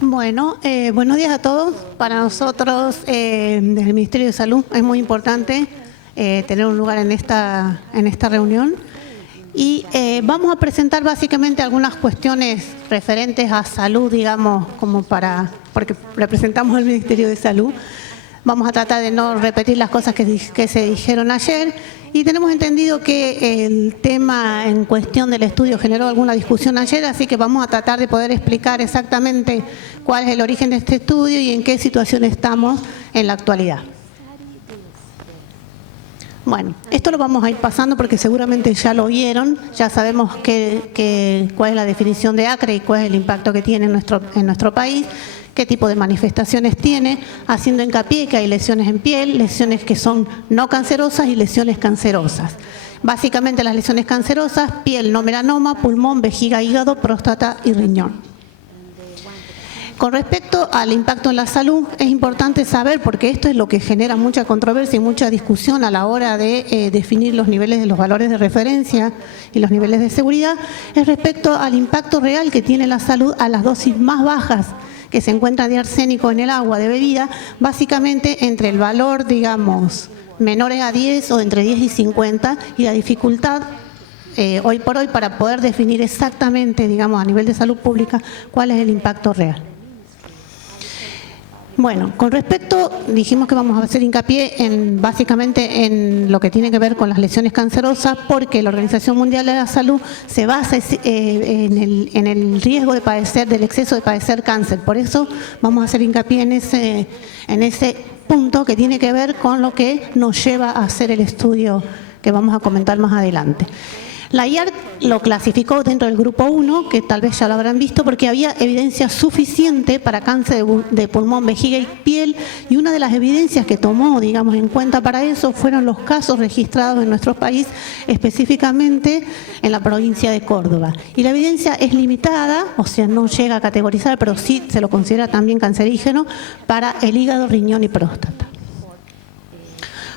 Bueno, buenos días a todos. Para nosotros, desde el Ministerio de Salud, es muy importante tener un lugar en esta reunión. Y vamos a presentar básicamente algunas cuestiones referentes a salud, digamos, porque representamos el Ministerio de Salud. Vamos a tratar de no repetir las cosas que se dijeron ayer. Y tenemos entendido que el tema en cuestión del estudio generó alguna discusión ayer, así que vamos a tratar de poder explicar exactamente cuál es el origen de este estudio y en qué situación estamos en la actualidad. Bueno, esto lo vamos a ir pasando porque seguramente ya lo vieron, ya sabemos cuál es la definición de ACRE y cuál es el impacto que tiene en nuestro país, qué tipo de manifestaciones tiene, haciendo hincapié que hay lesiones en piel, lesiones que son no cancerosas y lesiones cancerosas. Básicamente las lesiones cancerosas, piel no melanoma, pulmón, vejiga, hígado, próstata y riñón. Con respecto al impacto en la salud, es importante saber, porque esto es lo que genera mucha controversia y mucha discusión a la hora de definir los niveles de los valores de referencia y los niveles de seguridad, es respecto al impacto real que tiene la salud a las dosis más bajas que se encuentra de arsénico en el agua de bebida, básicamente entre el valor, digamos, menores a 10 o entre 10 y 50, y la dificultad hoy por hoy para poder definir exactamente, digamos, a nivel de salud pública, cuál es el impacto real. Bueno, con respecto, dijimos que vamos a hacer hincapié básicamente en lo que tiene que ver con las lesiones cancerosas, porque la Organización Mundial de la Salud se basa en el riesgo de padecer, del exceso de padecer cáncer. Por eso vamos a hacer hincapié en ese punto que tiene que ver con lo que nos lleva a hacer el estudio que vamos a comentar más adelante. La IARC lo clasificó dentro del grupo 1, que tal vez ya lo habrán visto, porque había evidencia suficiente para cáncer de pulmón, vejiga y piel, y una de las evidencias que tomó, digamos, en cuenta para eso fueron los casos registrados en nuestro país, específicamente en la provincia de Córdoba. Y la evidencia es limitada, o sea, no llega a categorizar, pero sí se lo considera también cancerígeno para el hígado, riñón y próstata.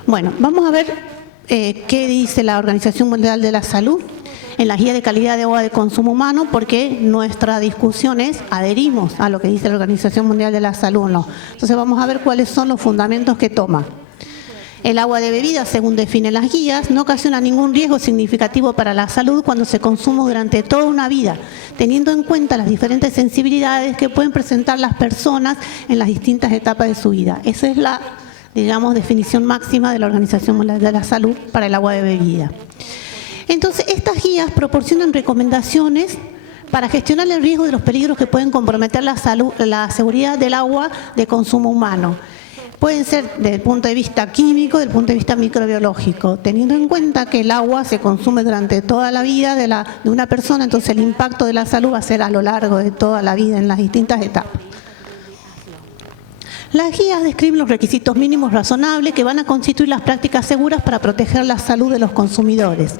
Bueno, vamos a ver qué dice la Organización Mundial de la Salud en la guía de calidad de agua de consumo humano, porque nuestra discusión es, ¿adherimos a lo que dice la Organización Mundial de la Salud o no? Entonces vamos a ver cuáles son los fundamentos que toma. El agua de bebida, según definen las guías, no ocasiona ningún riesgo significativo para la salud cuando se consume durante toda una vida, teniendo en cuenta las diferentes sensibilidades que pueden presentar las personas en las distintas etapas de su vida. Esa es la, digamos, definición máxima de la Organización Mundial de la Salud para el agua de bebida. Entonces, estas guías proporcionan recomendaciones para gestionar el riesgo de los peligros que pueden comprometer la salud, la seguridad del agua de consumo humano. Pueden ser desde el punto de vista químico, desde el punto de vista microbiológico, teniendo en cuenta que el agua se consume durante toda la vida de una persona, entonces el impacto de la salud va a ser a lo largo de toda la vida en las distintas etapas. Las guías describen los requisitos mínimos razonables que van a constituir las prácticas seguras para proteger la salud de los consumidores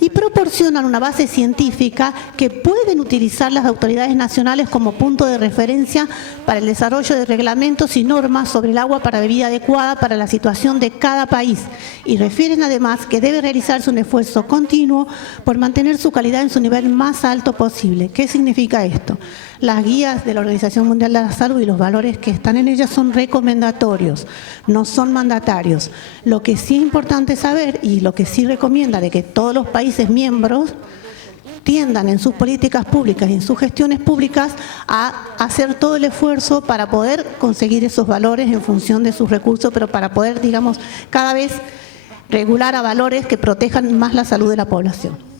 y proporcionan una base científica que pueden utilizar las autoridades nacionales como punto de referencia para el desarrollo de reglamentos y normas sobre el agua para bebida adecuada para la situación de cada país, y refieren además que debe realizarse un esfuerzo continuo por mantener su calidad en su nivel más alto posible. ¿Qué significa esto? Las guías de la Organización Mundial de la Salud y los valores que están en ellas son recomendatorios, no son mandatarios. Lo que sí es importante saber, y lo que sí recomienda, de que todos los países miembros tiendan en sus políticas públicas y en sus gestiones públicas a hacer todo el esfuerzo para poder conseguir esos valores en función de sus recursos, pero para poder, digamos, cada vez regular a valores que protejan más la salud de la población.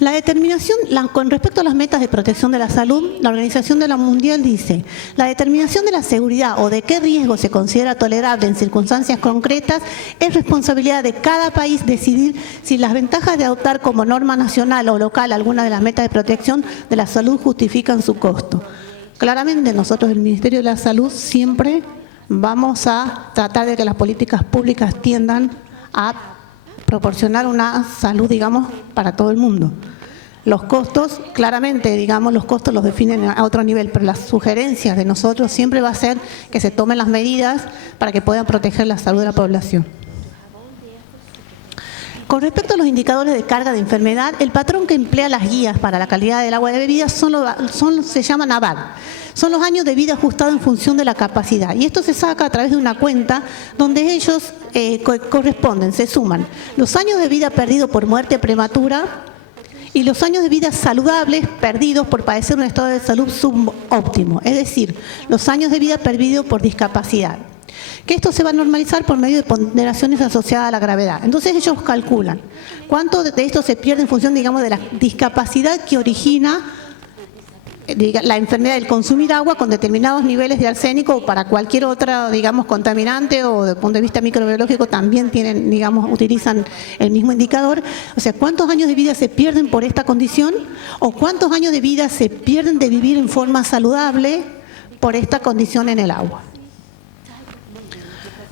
La determinación, con respecto a las metas de protección de la salud, la Organización Mundial dice: la determinación de la seguridad o de qué riesgo se considera tolerable en circunstancias concretas es responsabilidad de cada país decidir si las ventajas de adoptar como norma nacional o local alguna de las metas de protección de la salud justifican su costo. Claramente nosotros del Ministerio de la Salud siempre vamos a tratar de que las políticas públicas tiendan a proporcionar una salud, digamos, para todo el mundo. Los costos, claramente, digamos, los costos los definen a otro nivel, pero las sugerencias de nosotros siempre va a ser que se tomen las medidas para que puedan proteger la salud de la población. Con respecto a los indicadores de carga de enfermedad, el patrón que emplea las guías para la calidad del agua de bebida se llaman ABAD. Son los años de vida ajustados en función de la capacidad. Y esto se saca a través de una cuenta donde ellos corresponden, se suman los años de vida perdidos por muerte prematura y los años de vida saludables perdidos por padecer un estado de salud subóptimo, es decir, los años de vida perdidos por discapacidad. Que esto se va a normalizar por medio de ponderaciones asociadas a la gravedad. Entonces ellos calculan cuánto de esto se pierde en función, digamos, de la discapacidad que origina la enfermedad del consumir agua con determinados niveles de arsénico o para cualquier otra, digamos, contaminante o desde el punto de vista microbiológico también tienen, digamos, utilizan el mismo indicador. O sea, ¿cuántos años de vida se pierden por esta condición? ¿O cuántos años de vida se pierden de vivir en forma saludable por esta condición en el agua?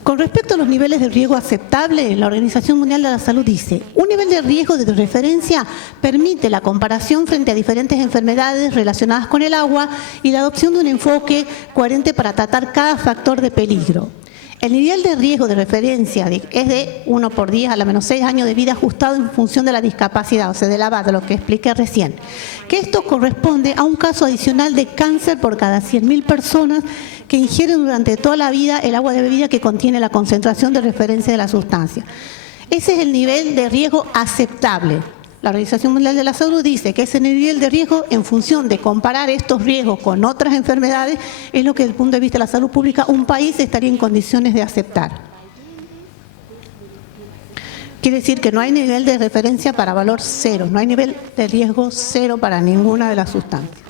Con respecto a los niveles de riesgo aceptables, la Organización Mundial de la Salud dice: un nivel de riesgo de referencia permite la comparación frente a diferentes enfermedades relacionadas con el agua y la adopción de un enfoque coherente para tratar cada factor de peligro. El nivel de riesgo de referencia es de 1 por 10 a la menos 6 años de vida ajustado en función de la discapacidad, o sea, del ABAD, lo que expliqué recién. Que esto corresponde a un caso adicional de cáncer por cada 100.000 personas que ingieren durante toda la vida el agua de bebida que contiene la concentración de referencia de la sustancia. Ese es el nivel de riesgo aceptable. La Organización Mundial de la Salud dice que ese nivel de riesgo, en función de comparar estos riesgos con otras enfermedades, es lo que desde el punto de vista de la salud pública un país estaría en condiciones de aceptar. Quiere decir que no hay nivel de referencia para valor cero, no hay nivel de riesgo cero para ninguna de las sustancias.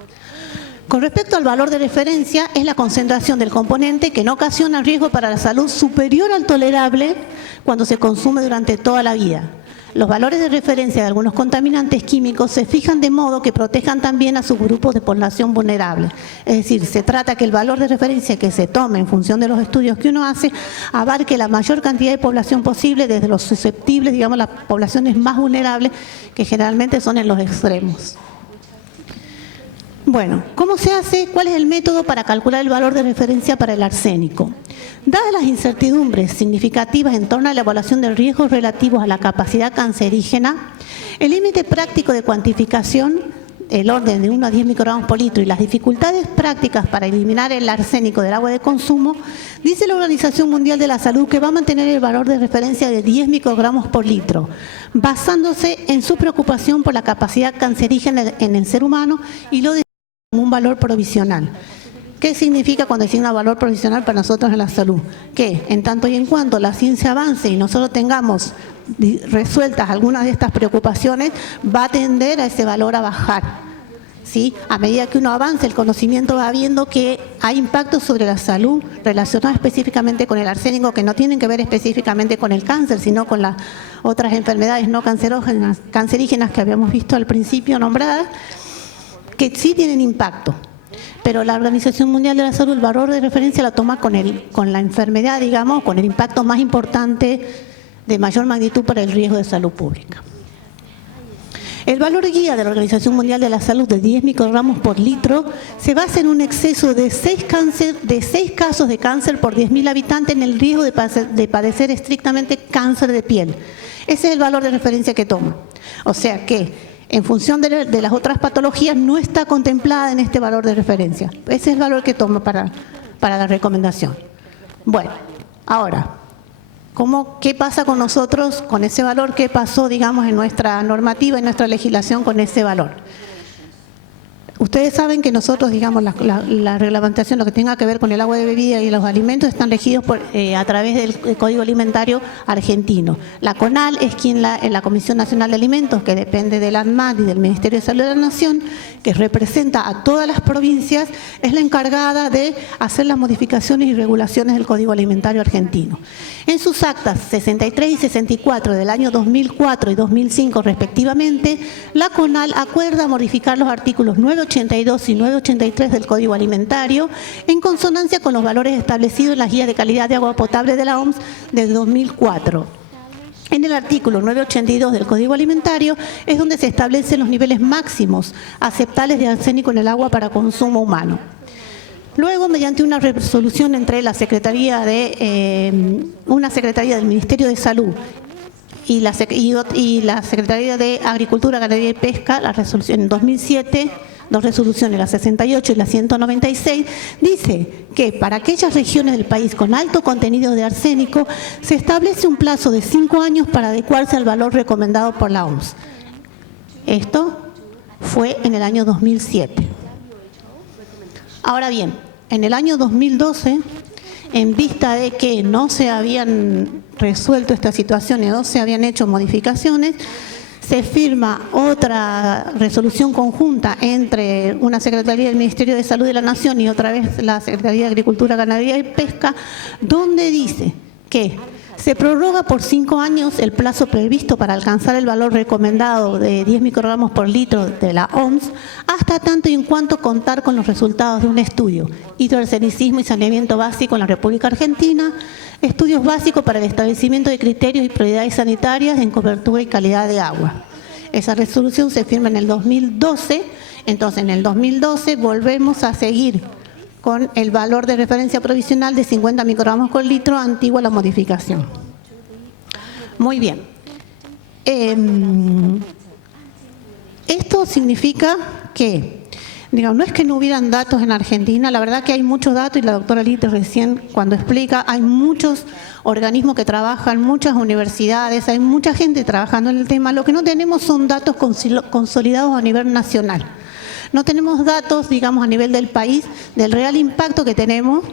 Con respecto al valor de referencia, es la concentración del componente que no ocasiona riesgo para la salud superior al tolerable cuando se consume durante toda la vida. Los valores de referencia de algunos contaminantes químicos se fijan de modo que protejan también a sus grupos de población vulnerable. Es decir, se trata que el valor de referencia que se tome en función de los estudios que uno hace abarque la mayor cantidad de población posible, desde los susceptibles, digamos, las poblaciones más vulnerables, que generalmente son en los extremos. Bueno, ¿cómo se hace? ¿Cuál es el método para calcular el valor de referencia para el arsénico? Dadas las incertidumbres significativas en torno a la evaluación de riesgos relativos a la capacidad cancerígena, el límite práctico de cuantificación, el orden de 1 a 10 microgramos por litro y las dificultades prácticas para eliminar el arsénico del agua de consumo, dice la Organización Mundial de la Salud que va a mantener el valor de referencia de 10 microgramos por litro, basándose en su preocupación por la capacidad cancerígena en el ser humano y lo como un valor provisional. ¿Qué significa cuando designa valor provisional para nosotros en la salud? Que en tanto y en cuanto la ciencia avance y nosotros tengamos resueltas algunas de estas preocupaciones, va a tender a ese valor a bajar, ¿sí? A medida que uno avance, el conocimiento va viendo que hay impactos sobre la salud relacionados específicamente con el arsénico, que no tienen que ver específicamente con el cáncer, sino con las otras enfermedades no cancerígenas que habíamos visto al principio nombradas, que sí tienen impacto, pero la Organización Mundial de la Salud el valor de referencia la toma con la enfermedad, digamos, con el impacto más importante de mayor magnitud para el riesgo de salud pública. El valor guía de la Organización Mundial de la Salud de 10 microgramos por litro se basa en un exceso de 6 casos de cáncer por 10.000 habitantes en el riesgo de padecer estrictamente cáncer de piel. Ese es el valor de referencia que toma. O sea que en función de las otras patologías, no está contemplada en este valor de referencia. Ese es el valor que toma para la recomendación. Bueno, ahora, ¿qué pasa con nosotros, con ese valor? ¿Qué pasó, digamos, en nuestra normativa, en nuestra legislación con ese valor? Ustedes saben que nosotros, digamos, la reglamentación, lo que tenga que ver con el agua de bebida y los alimentos, están regidos a través del Código Alimentario argentino. La CONAL es quien en la Comisión Nacional de Alimentos, que depende del ANMAT y del Ministerio de Salud de la Nación, que representa a todas las provincias, es la encargada de hacer las modificaciones y regulaciones del Código Alimentario argentino. En sus actas 63 y 64 del año 2004 y 2005 respectivamente, la CONAL acuerda modificar los artículos 982 y 983 del Código Alimentario en consonancia con los valores establecidos en las guías de calidad de agua potable de la OMS desde 2004. En el artículo 982 del Código Alimentario es donde se establecen los niveles máximos aceptables de arsénico en el agua para consumo humano. Luego, mediante una resolución entre una secretaría del Ministerio de Salud y la Secretaría de Agricultura, Ganadería y Pesca, la resolución en 2007, dos resoluciones, la 68 y la 196, dice que para aquellas regiones del país con alto contenido de arsénico se establece un plazo de 5 años para adecuarse al valor recomendado por la OMS. Esto fue en el año 2007. Ahora bien, en el año 2012, en vista de que no se habían resuelto esta situación y no se habían hecho modificaciones, se firma otra resolución conjunta entre una Secretaría del Ministerio de Salud de la Nación y otra vez la Secretaría de Agricultura, Ganadería y Pesca, donde dice que se prorroga por 5 años el plazo previsto para alcanzar el valor recomendado de 10 microgramos por litro de la OMS, hasta tanto y en cuanto contar con los resultados de un estudio, hidroarsenicismo y saneamiento básico en la República Argentina, estudios básicos para el establecimiento de criterios y prioridades sanitarias en cobertura y calidad de agua. Esa resolución se firma en el 2012, entonces en el 2012 volvemos a seguir con el valor de referencia provisional de 50 microgramos por litro, antigua la modificación. Muy bien. Esto significa que, digamos, no es que no hubieran datos en Argentina, la verdad que hay muchos datos y la doctora Lite recién cuando explica, hay muchos organismos que trabajan, muchas universidades, hay mucha gente trabajando en el tema. Lo que no tenemos son datos consolidados a nivel nacional. No tenemos datos, digamos, a nivel del país, del real impacto que tenemos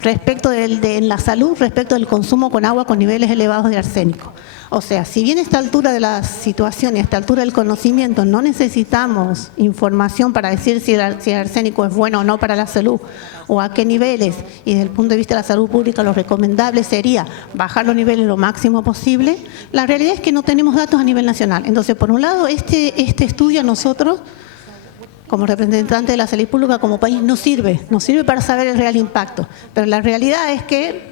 respecto en la salud, respecto del consumo con agua con niveles elevados de arsénico. O sea, si bien a esta altura de la situación y a esta altura del conocimiento no necesitamos información para decir si el arsénico es bueno o no para la salud, o a qué niveles, y desde el punto de vista de la salud pública lo recomendable sería bajar los niveles lo máximo posible, la realidad es que no tenemos datos a nivel nacional. Entonces, por un lado, este estudio a nosotros, como representante de la salud pública como país, nos sirve para saber el real impacto. Pero la realidad es que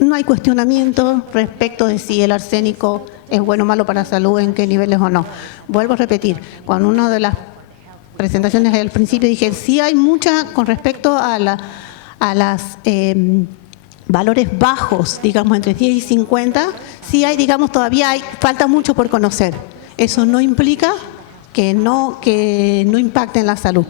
no hay cuestionamiento respecto de si el arsénico es bueno o malo para la salud, en qué niveles o no. Vuelvo a repetir, con una de las presentaciones al principio dije, sí hay mucha con respecto a las valores bajos, digamos entre 10 y 50, sí hay, digamos, falta mucho por conocer. Eso no implica que no impacte en la salud,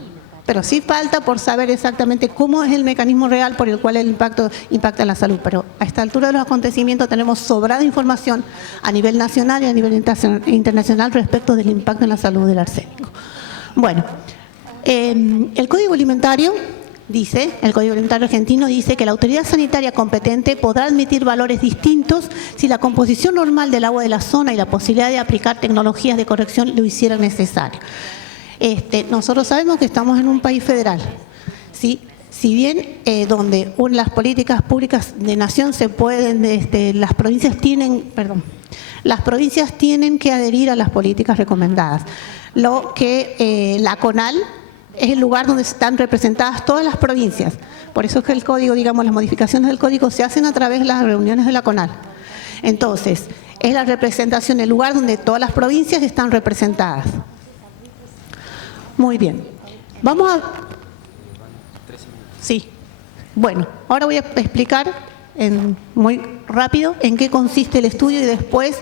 pero sí falta por saber exactamente cómo es el mecanismo real por el cual el impacto impacta en la salud. Pero a esta altura de los acontecimientos tenemos sobrada información a nivel nacional y a nivel internacional respecto del impacto en la salud del arsénico. Bueno, el Código Alimentario argentino dice que la autoridad sanitaria competente podrá admitir valores distintos si la composición normal del agua de la zona y la posibilidad de aplicar tecnologías de corrección lo hicieran necesario. Nosotros sabemos que estamos en un país federal, ¿sí? Si bien donde las políticas públicas de nación se pueden, las provincias tienen que adherir a las políticas recomendadas. Lo que la CONAL es el lugar donde están representadas todas las provincias. Por eso es que el código, digamos, las modificaciones del código se hacen a través de las reuniones de la CONAL. Entonces, es la representación, el lugar donde todas las provincias están representadas. Muy bien. Vamos a... Sí. Bueno, ahora voy a explicar muy rápido en qué consiste el estudio y después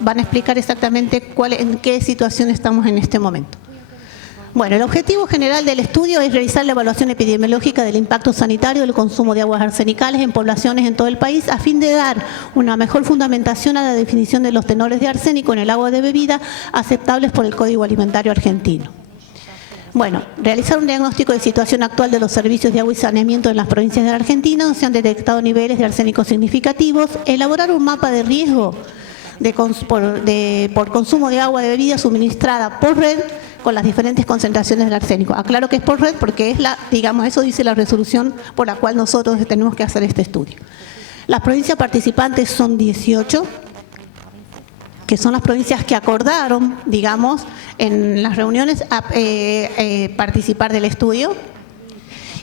van a explicar exactamente en qué situación estamos en este momento. Bueno, el objetivo general del estudio es realizar la evaluación epidemiológica del impacto sanitario del consumo de aguas arsenicales en poblaciones en todo el país a fin de dar una mejor fundamentación a la definición de los tenores de arsénico en el agua de bebida aceptables por el Código Alimentario argentino. Bueno, realizar un diagnóstico de situación actual de los servicios de agua y saneamiento en las provincias de la Argentina donde se han detectado niveles de arsénico significativos, elaborar un mapa de riesgo por consumo de agua de bebida suministrada por red con las diferentes concentraciones del arsénico. Aclaro que es por red porque eso dice la resolución por la cual nosotros tenemos que hacer este estudio. Las provincias participantes son 18, que son las provincias que acordaron, digamos, en las reuniones participar del estudio.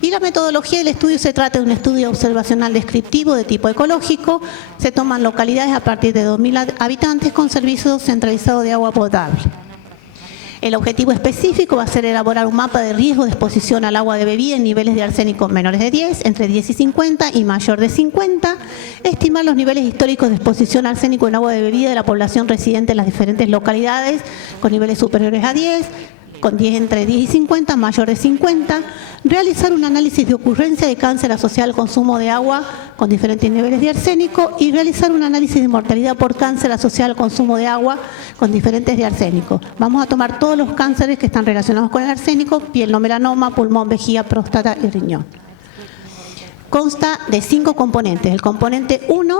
Y la metodología del estudio se trata de un estudio observacional descriptivo de tipo ecológico. Se toman localidades a partir de 2.000 habitantes con servicio centralizado de agua potable. El objetivo específico va a ser elaborar un mapa de riesgo de exposición al agua de bebida en niveles de arsénico menores de 10, entre 10 y 50 y mayor de 50. Estimar los niveles históricos de exposición a arsénico en agua de bebida de la población residente en las diferentes localidades con niveles superiores a 10, con 10 entre 10 y 50, mayor de 50. Realizar un análisis de ocurrencia de cáncer asociado al consumo de agua con diferentes niveles de arsénico y realizar un análisis de mortalidad por cáncer asociado al consumo de agua con diferentes de arsénico. Vamos a tomar todos los cánceres que están relacionados con el arsénico: piel no melanoma, pulmón, vejiga, próstata y riñón. Consta de 5 componentes. El componente 1,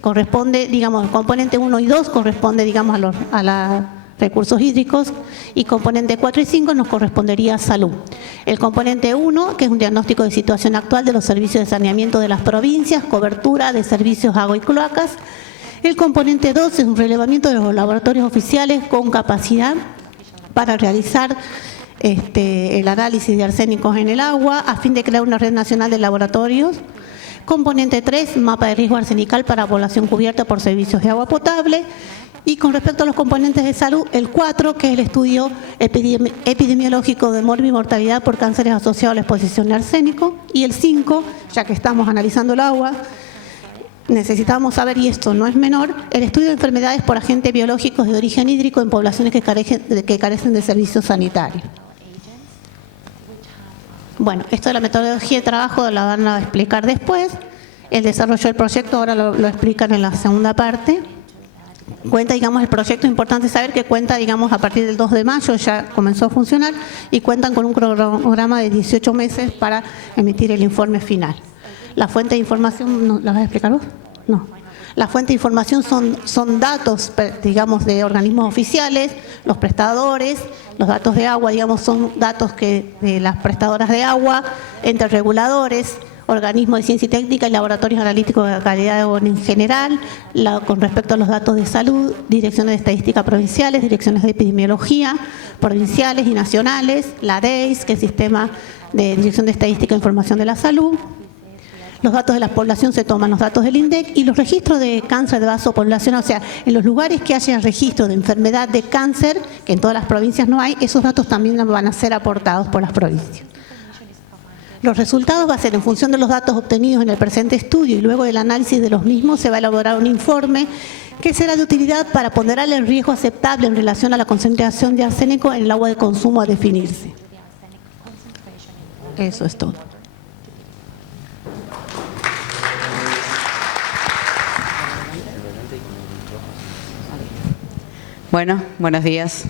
corresponde, digamos, el componente 1 y 2 corresponde, digamos, a los recursos hídricos, y componente 4 y 5 nos correspondería a salud. El componente 1, que es un diagnóstico de situación actual de los servicios de saneamiento de las provincias, cobertura de servicios agua y cloacas. El componente 2 es un relevamiento de los laboratorios oficiales con capacidad para realizar el análisis de arsénicos en el agua a fin de crear una red nacional de laboratorios. Componente 3, mapa de riesgo arsenical para población cubierta por servicios de agua potable. Y con respecto a los componentes de salud, el 4, que es el estudio epidemiológico de mortalidad por cánceres asociados a la exposición de arsénico. Y el 5, ya que estamos analizando el agua, necesitamos saber, y esto no es menor, el estudio de enfermedades por agentes biológicos de origen hídrico en poblaciones que carecen de servicios sanitarios. Bueno, esto de la metodología de trabajo la van a explicar después. El desarrollo del proyecto ahora lo explican en la segunda parte. Cuenta, digamos, el proyecto, es importante saber que cuenta, digamos, a partir del 2 de mayo ya comenzó a funcionar y cuentan con un cronograma de 18 meses para emitir el informe final. La fuente de información, ¿no la vas a explicar vos? No. La fuente de información son datos, digamos, de organismos oficiales, los prestadores, los datos de agua, digamos, son datos de las prestadoras de agua, entre reguladores, organismos de ciencia y técnica y laboratorios analíticos de calidad de agua en general, con respecto a los datos de salud, direcciones de estadística provinciales, direcciones de epidemiología provinciales y nacionales, la DEIS, que es el Sistema de Dirección de Estadística e Información de la Salud. Los datos de la población se toman los datos del INDEC y los registros de cáncer de vaso poblacional, o sea, en los lugares que haya registro de enfermedad de cáncer, que en todas las provincias no hay, esos datos también van a ser aportados por las provincias. Los resultados va a ser en función de los datos obtenidos en el presente estudio y luego del análisis de los mismos se va a elaborar un informe que será de utilidad para ponderar el riesgo aceptable en relación a la concentración de arsénico en el agua de consumo a definirse. Eso es todo. Bueno, buenos días.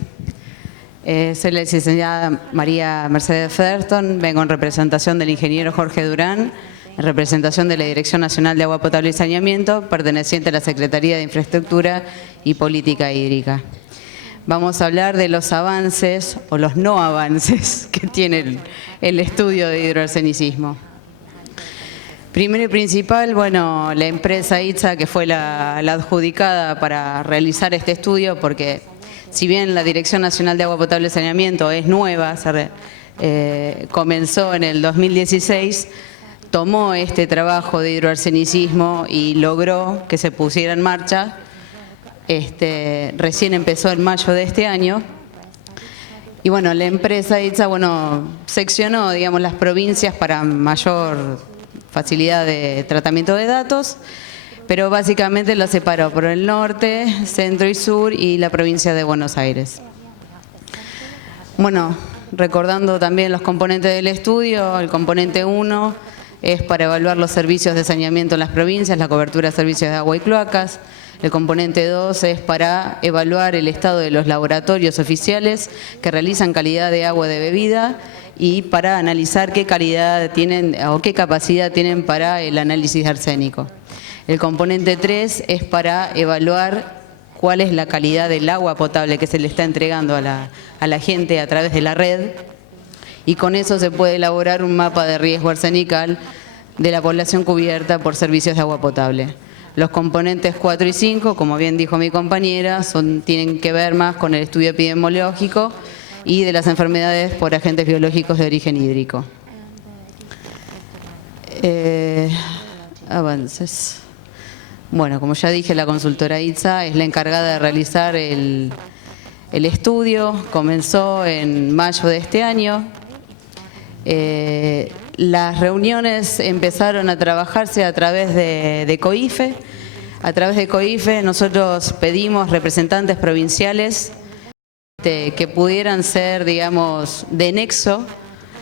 Soy la licenciada María Mercedes Featherstone, vengo en representación del ingeniero Jorge Durán, en representación de la Dirección Nacional de Agua Potable y Saneamiento, perteneciente a la Secretaría de Infraestructura y Política Hídrica. Vamos a hablar de los avances o los no avances que tiene el estudio de hidroarsenicismo. Primero y principal, bueno, la empresa ITSA, que fue la adjudicada para realizar este estudio, porque si bien la Dirección Nacional de Agua Potable y Saneamiento es nueva, comenzó en el 2016, tomó este trabajo de hidroarsenicismo y logró que se pusiera en marcha. Recién empezó en mayo de este año. Y bueno, la empresa ITSA, seccionó, digamos, las provincias para mayor facilidad de tratamiento de datos, pero básicamente lo separó por el norte, centro y sur y la provincia de Buenos Aires. Bueno, recordando también los componentes del estudio, el componente 1 es para evaluar los servicios de saneamiento en las provincias, la cobertura de servicios de agua y cloacas. El componente 2 es para evaluar el estado de los laboratorios oficiales que realizan calidad de agua de bebida y para analizar qué calidad tienen o qué capacidad tienen para el análisis de arsénico. El componente 3 es para evaluar cuál es la calidad del agua potable que se le está entregando a la gente a través de la red, y con eso se puede elaborar un mapa de riesgo arsenical de la población cubierta por servicios de agua potable. Los componentes 4 y 5, como bien dijo mi compañera, tienen que ver más con el estudio epidemiológico y de las enfermedades por agentes biológicos de origen hídrico. Avances. Bueno, como ya dije, la consultora ITSA es la encargada de realizar el El estudio comenzó en mayo de este año. Las reuniones empezaron a trabajarse a través de COIFE. A través de COIFE nosotros pedimos representantes provinciales que pudieran ser, digamos, de nexo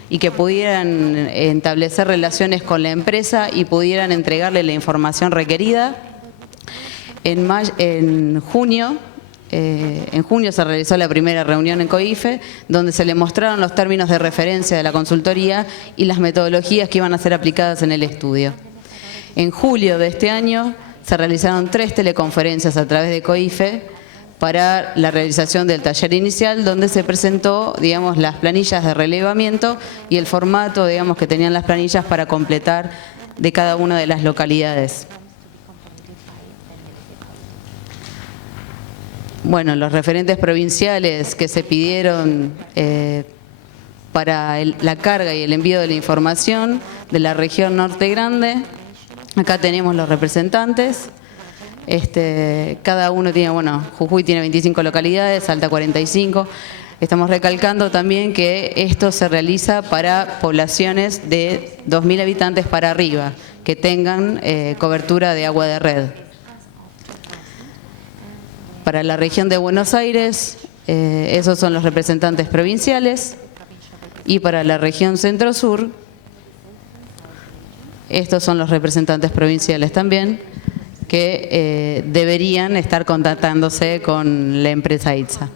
y que pudieran establecer relaciones con la empresa y pudieran entregarle la información requerida. En junio se realizó la primera reunión en COIFE, donde se le mostraron los términos de referencia de la consultoría y las metodologías que iban a ser aplicadas en el estudio. En julio de este año se realizaron 3 teleconferencias a través de COIFE para la realización del taller inicial, donde se presentó, digamos, las planillas de relevamiento y el formato, digamos, que tenían las planillas para completar de cada una de las localidades. Bueno, los referentes provinciales que se pidieron para la carga y el envío de la información de la región Norte Grande, acá tenemos los representantes. Cada uno tiene, bueno, Jujuy tiene 25 localidades, Salta 45. Estamos recalcando también que esto se realiza para poblaciones de 2.000 habitantes para arriba, que tengan cobertura de agua de red. Para la región de Buenos Aires, esos son los representantes provinciales. Y para la región Centro-Sur, estos son los representantes provinciales también, que deberían estar contactándose con la empresa ITSA.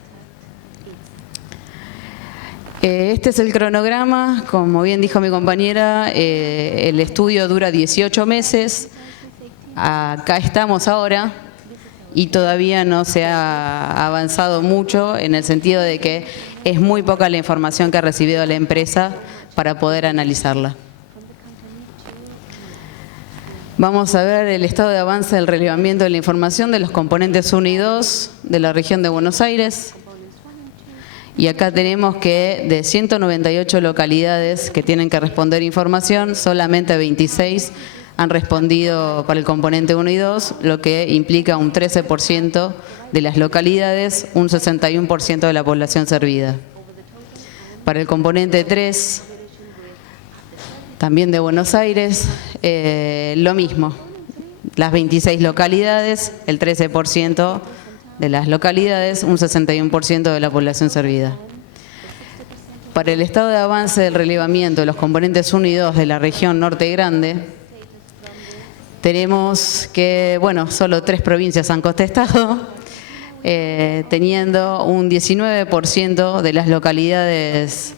Este es el cronograma. Como bien dijo mi compañera, el estudio dura 18 meses. Acá estamos ahora y todavía no se ha avanzado mucho, en el sentido de que es muy poca la información que ha recibido la empresa para poder analizarla. Vamos a ver el estado de avance del relevamiento de la información de los componentes 1 y 2 de la región de Buenos Aires. Y acá tenemos que de 198 localidades que tienen que responder información, solamente 26 han respondido para el componente 1 y 2, lo que implica un 13% de las localidades, un 61% de la población servida. Para el componente 3, también de Buenos Aires, lo mismo. Las 26 localidades, el 13% de las localidades, un 61% de la población servida. Para el estado de avance del relevamiento de los componentes 1 y 2 de la región Norte Grande, tenemos que, bueno, solo 3 provincias han contestado, teniendo un 19% de las localidades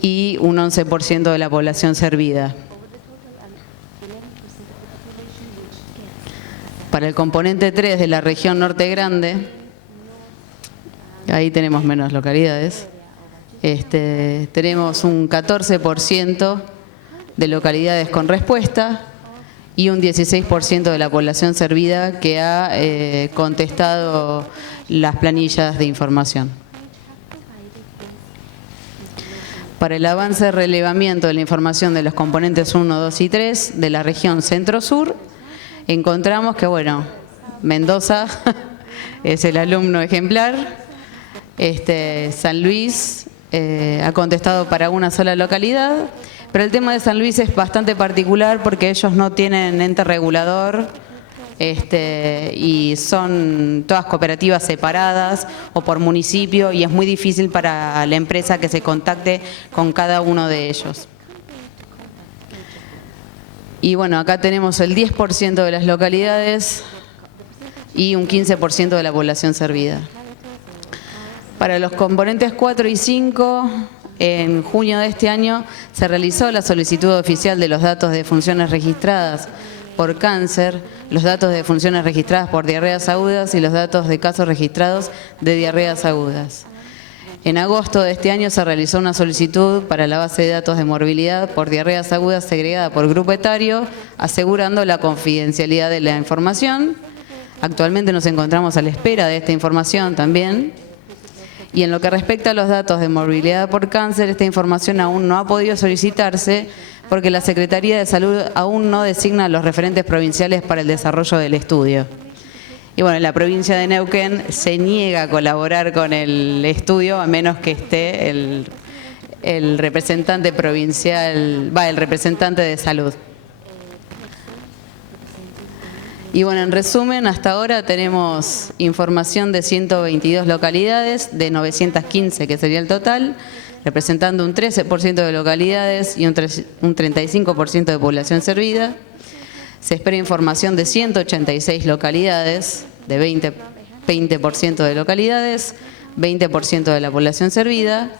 y un 11% de la población servida. Para el componente 3 de la región Norte Grande, ahí tenemos menos localidades, tenemos un 14% de localidades con respuesta y un 16% de la población servida que ha contestado las planillas de información. Para el avance de relevamiento de la información de los componentes 1, 2 y 3 de la región Centro-Sur, encontramos que, bueno, Mendoza es el alumno ejemplar, San Luis ha contestado para una sola localidad, pero el tema de San Luis es bastante particular porque ellos no tienen ente regulador y son todas cooperativas separadas o por municipio y es muy difícil para la empresa que se contacte con cada uno de ellos. Y bueno, acá tenemos el 10% de las localidades y un 15% de la población servida. Para los componentes 4 y 5, en junio de este año se realizó la solicitud oficial de los datos de funciones registradas por cáncer, los datos de funciones registradas por diarreas agudas y los datos de casos registrados de diarreas agudas. En agosto de este año se realizó una solicitud para la base de datos de morbilidad por diarreas agudas segregada por grupo etario, asegurando la confidencialidad de la información. Actualmente nos encontramos a la espera de esta información también. Y en lo que respecta a los datos de morbilidad por cáncer, esta información aún no ha podido solicitarse porque la Secretaría de Salud aún no designa a los referentes provinciales para el desarrollo del estudio. Y bueno, la provincia de Neuquén se niega a colaborar con el estudio a menos que esté el representante provincial, el representante de salud. Y bueno, en resumen, hasta ahora tenemos información de 122 localidades, de 915 que sería el total, representando un 13% de localidades y un 35% de población servida. Se espera información de 186 localidades, de 20% de localidades, 20% de la población servida.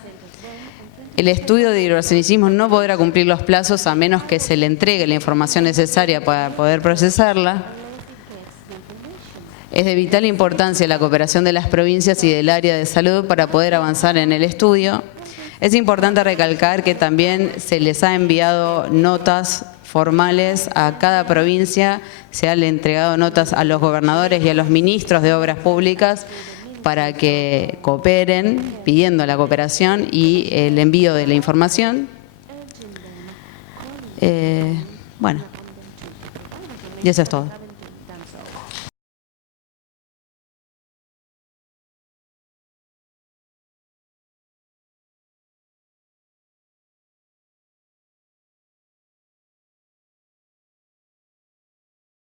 El estudio de hidroarsenismo no podrá cumplir los plazos a menos que se le entregue la información necesaria para poder procesarla. Es de vital importancia la cooperación de las provincias y del área de salud para poder avanzar en el estudio. Es importante recalcar que también se les ha enviado notas formales a cada provincia, se han entregado notas a los gobernadores y a los ministros de Obras Públicas para que cooperen, pidiendo la cooperación y el envío de la información. Bueno, y eso es todo.